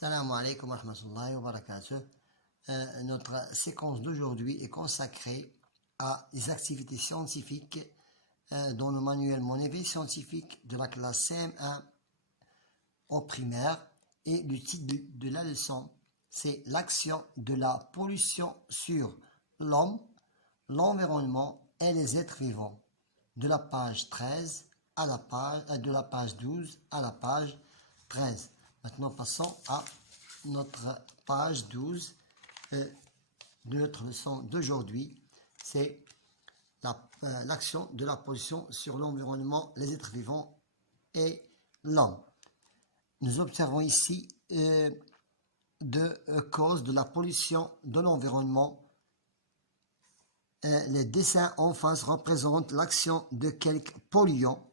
Salam alaikum wa rahmatullahi wa barakatuh. Notre séquence d'aujourd'hui est consacrée à des activités scientifiques dans le manuel Mon éveil scientifique de la classe CM1 au primaire. Et le titre de la leçon, c'est l'action de la pollution sur l'homme, l'environnement et les êtres vivants. De la page 13 à la page 12 à la page 13. Maintenant, passons à notre page 12 de notre leçon d'aujourd'hui. C'est l'action de la pollution sur l'environnement, les êtres vivants et l'homme. Nous observons ici deux causes de la pollution de l'environnement. Les dessins en face représentent l'action de quelques polluants.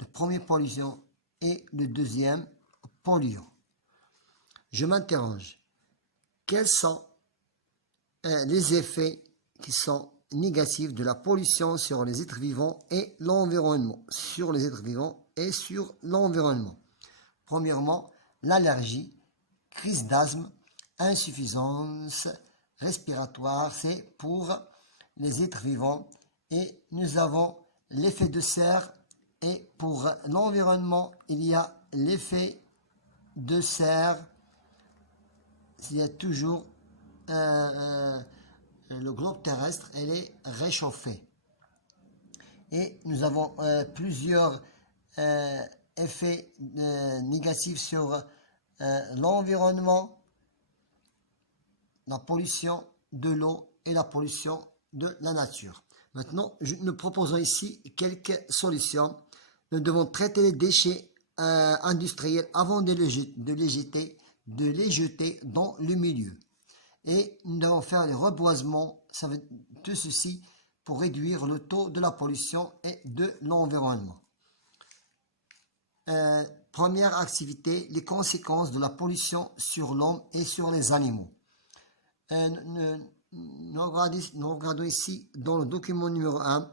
Le premier polluant et le deuxième polluant. Je m'interroge, quels sont les effets qui sont négatifs de la pollution sur les êtres vivants et l'environnement, Premièrement, l'allergie, crise d'asthme, insuffisance respiratoire, c'est pour les êtres vivants. Et nous avons l'effet de serre, et pour l'environnement, il y a l'effet de serre. Il y a toujours le globe terrestre, elle est réchauffée. Et nous avons plusieurs effets négatifs sur l'environnement, la pollution de l'eau et la pollution de la nature. Maintenant, nous proposons ici quelques solutions. Nous devons traiter les déchets industriels avant de les jeter dans le milieu. Et nous devons faire les reboisements, tout ceci pour réduire le taux de la pollution et de l'environnement. Première activité, les conséquences de la pollution sur l'homme et sur les animaux. Nous regardons ici dans le document numéro 1,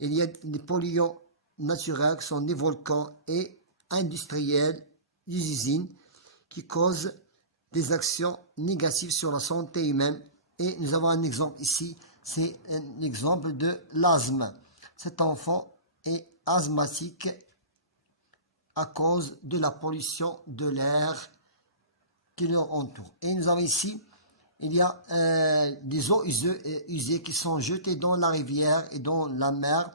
il y a des polluants naturels qui sont des volcans et industriels, des usines qui causent des actions négatives sur la santé humaine. Et nous avons un exemple ici, c'est un exemple de l'asthme. Cet enfant est asthmatique à cause de la pollution de l'air qui le entoure. Et nous avons ici, il y a des eaux usées qui sont jetées dans la rivière et dans la mer,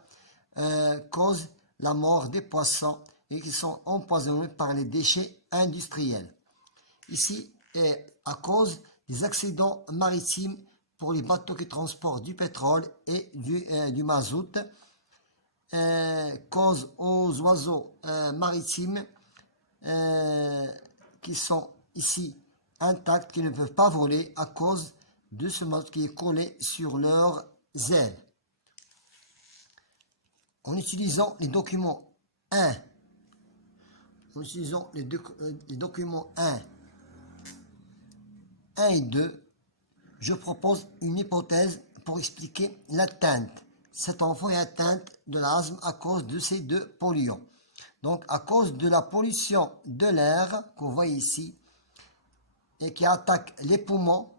causent la mort des poissons et qui sont empoisonnés par les déchets industriels. Ici, à cause des accidents maritimes pour les bateaux qui transportent du pétrole et du mazout, cause aux oiseaux maritimes qui sont ici intacts, qui ne peuvent pas voler à cause de ce mazout qui est collé sur leurs ailes. En utilisant les documents 1, les documents 1 et 2, je propose une hypothèse pour expliquer l'atteinte. Cet enfant est atteint de l'asthme à cause de ces deux polluants. Donc, à cause de la pollution de l'air qu'on voit ici et qui attaque les poumons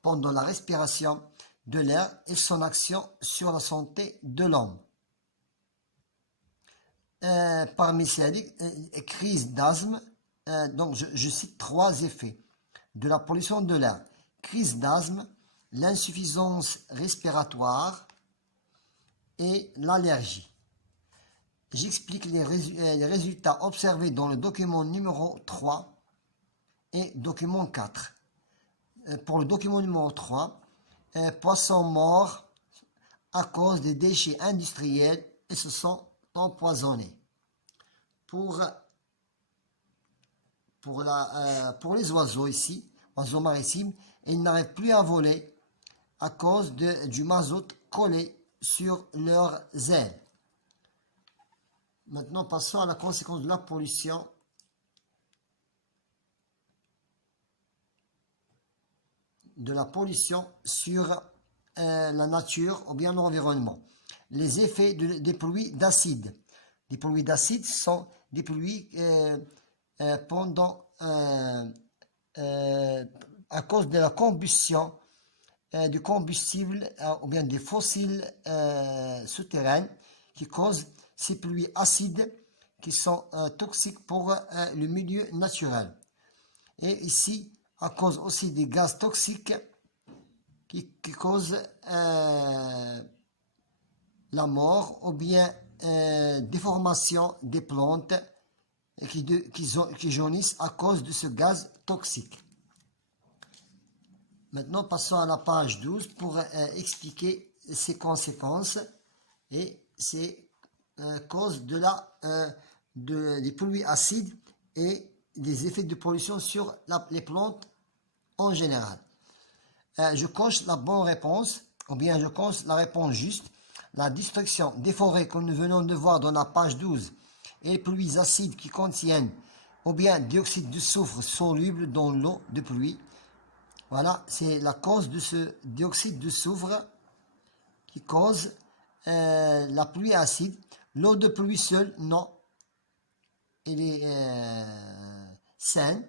pendant la respiration de l'air et son action sur la santé de l'homme. Parmi ces crises d'asthme, donc je cite trois effets de la pollution de l'air. Crise d'asthme, l'insuffisance respiratoire et l'allergie. J'explique les résultats observés dans le document numéro 3 et document 4. Pour le document numéro 3, poissons morts à cause des déchets industriels et se sont empoisonnés. Pour les oiseaux ici, oiseaux maritimes, ils n'arrivent plus à voler à cause du mazout collé sur leurs ailes. Maintenant, passons à la conséquence de la pollution. Sur la nature ou bien l'environnement. Les effets des pluies d'acide. Les pluies d'acide sont des pluies pendant à cause de la combustion du combustible ou bien des fossiles souterrains qui causent ces pluies acides qui sont toxiques pour le milieu naturel. Et ici, à cause aussi des gaz toxiques qui causent la mort ou bien déformation des plantes qui jaunissent à cause de ce gaz toxique. Maintenant, passons à la page 12 pour expliquer ces conséquences et ces causes des pluies acides et des effets de pollution sur les plantes en général. Je coche la bonne réponse, ou bien je coche la réponse juste. La destruction des forêts que nous venons de voir dans la page 12 et les pluies acides qui contiennent ou bien dioxyde de soufre soluble dans l'eau de pluie. Voilà, c'est la cause de ce dioxyde de soufre qui cause la pluie acide. L'eau de pluie seule, non, elle est saine.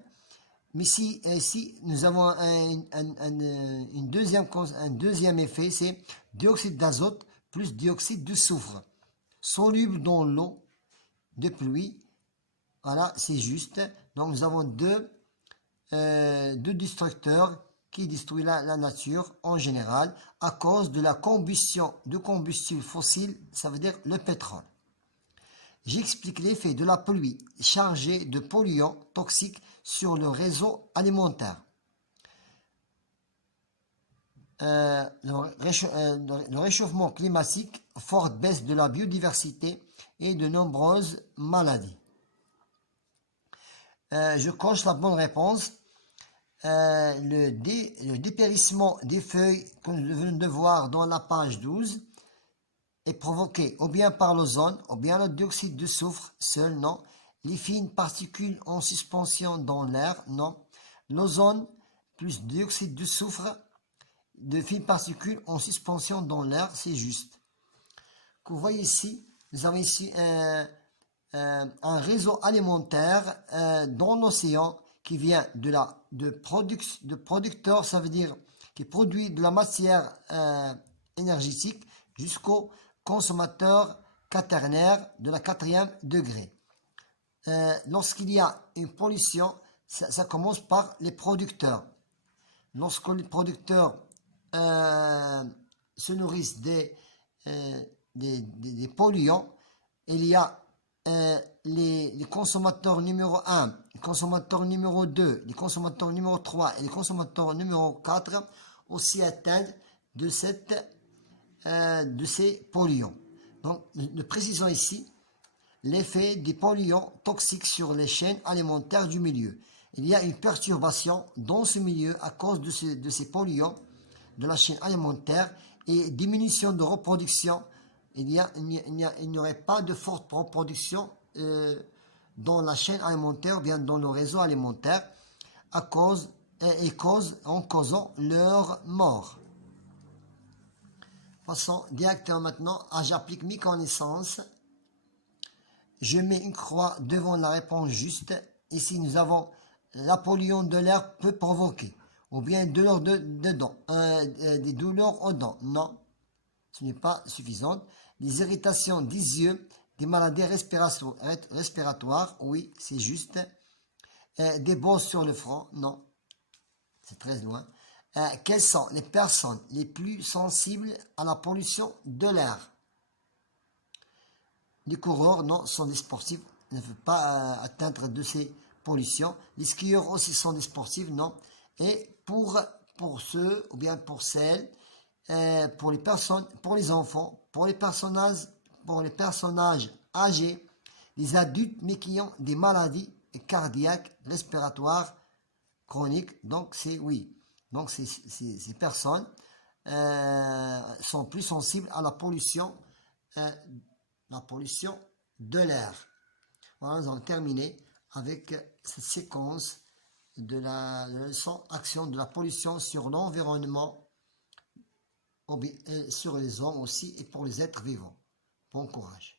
Mais si nous avons un deuxième effet, c'est dioxyde d'azote plus dioxyde de soufre, soluble dans l'eau de pluie. Voilà, c'est juste. Donc nous avons deux destructeurs qui détruisent la nature en général à cause de la combustion de combustibles fossiles, ça veut dire le pétrole. J'explique l'effet de la pluie chargée de polluants toxiques sur le réseau alimentaire. Le réchauffement climatique, forte baisse de la biodiversité et de nombreuses maladies. Je coche la bonne réponse. Le dépérissement des feuilles que nous venons de voir dans la page 12 est provoqué ou bien par l'ozone, ou bien le dioxyde de soufre, seul, non. Les fines particules en suspension dans l'air, non. L'ozone plus dioxyde de soufre, de fines particules en suspension dans l'air, c'est juste. Vous voyez ici, nous avons ici un réseau alimentaire dans l'océan qui vient de producteurs, ça veut dire qui produit de la matière énergétique jusqu'au consommateur quaternaire de la 4e degré. Lorsqu'il y a une pollution, ça commence par les producteurs. Lorsque les producteurs se nourrissent des polluants, il y a les consommateurs numéro 1, les consommateurs numéro 2, les consommateurs numéro 3 et les consommateurs numéro 4 aussi atteints de ces polluants. Donc, nous précisons ici l'effet des polluants toxiques sur les chaînes alimentaires du milieu. Il y a une perturbation dans ce milieu à cause de ces polluants de la chaîne alimentaire et diminution de reproduction. Il n'y aurait pas de forte reproduction dans la chaîne alimentaire, bien dans le réseau alimentaire, en causant leur mort. Passons directement maintenant à j'applique mes connaissances. Je mets une croix devant la réponse juste. Ici, nous avons la pollution de l'air peut provoquer, ou bien des douleurs aux dents. Non, ce n'est pas suffisant. Les irritations des yeux, des maladies respiratoires, oui, c'est juste. Des bosses sur le front, non, c'est très loin. Quelles sont les personnes les plus sensibles à la pollution de l'air? Les coureurs, non, sont des sportifs, ne veulent pas atteindre de ces pollutions. Les skieurs aussi sont des sportifs, non. Et pour ceux, ou bien pour celles, pour les personnes, pour les enfants, pour les personnages âgés, les adultes, mais qui ont des maladies cardiaques, respiratoires, chroniques, donc c'est oui. Donc ces personnes sont plus sensibles à la pollution de l'air. Voilà, nous avons terminé avec cette séquence de la leçon action de la pollution sur l'environnement, sur les hommes aussi et pour les êtres vivants. Bon courage.